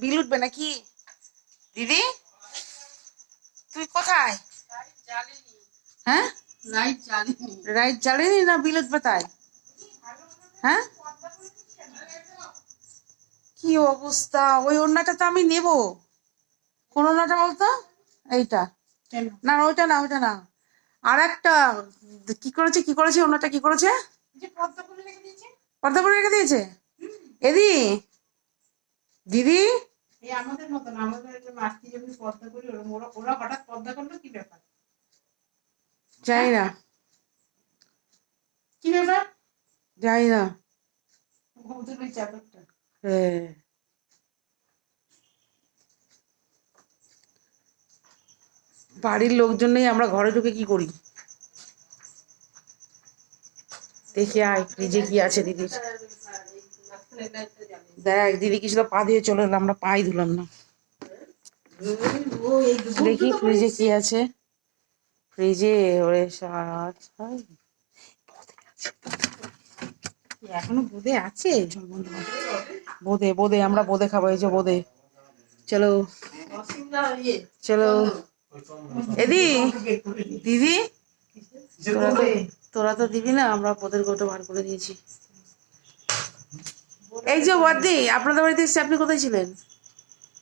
বিল উঠবে নাকি? দিদি তুই কোথায়? হ্যাঁ রাইট জ্বালিনি না বিল উঠবে তাই? হ্যাঁ কি অবস্থা! ওই ওড়নাটা তো আমি নেব। কোন ওড়নাটা বলতো? এইটা না, ওইটা না, ওইটা না, আর একটা। কি করেছে ওড়নাটা, কি করেছে? পর্দা করে রেখে দিয়েছে। এদি দিদি আমাদের মতন আমাদের মাতৃ যেমনি পর্দা করি ওরা হঠাৎ পর্দা করলো, কি ব্যাপার? যাই না, কি ব্যাপার? যাই না। ঘুমতে ওই চাদরটা বাড়ির লোকজন নেই, আমরা ঘরে ঢুকে কি করি? দেখি আয় ফ্রিজে কি আছে দিদির। দেখ দিদি কিছু তো পা দিয়ে চলে এলো, আমরা পাই ধুলাম না। দেখি ফ্রিজে কি আছে। ফ্রিজে ওরে এখনো বোধে আছে। বোঁদে বোঁদে আমরা বোঁদে খাবো, এই যে বোঁদে। চলো চলো এদি দিদি তোরা তো দিবি না, আমরা বোঁদের গোটো বার করে দিয়েছি। এই যে বর্দি আপনাদের বাড়িতে এসেছি, আপনি কোথায় ছিলেন?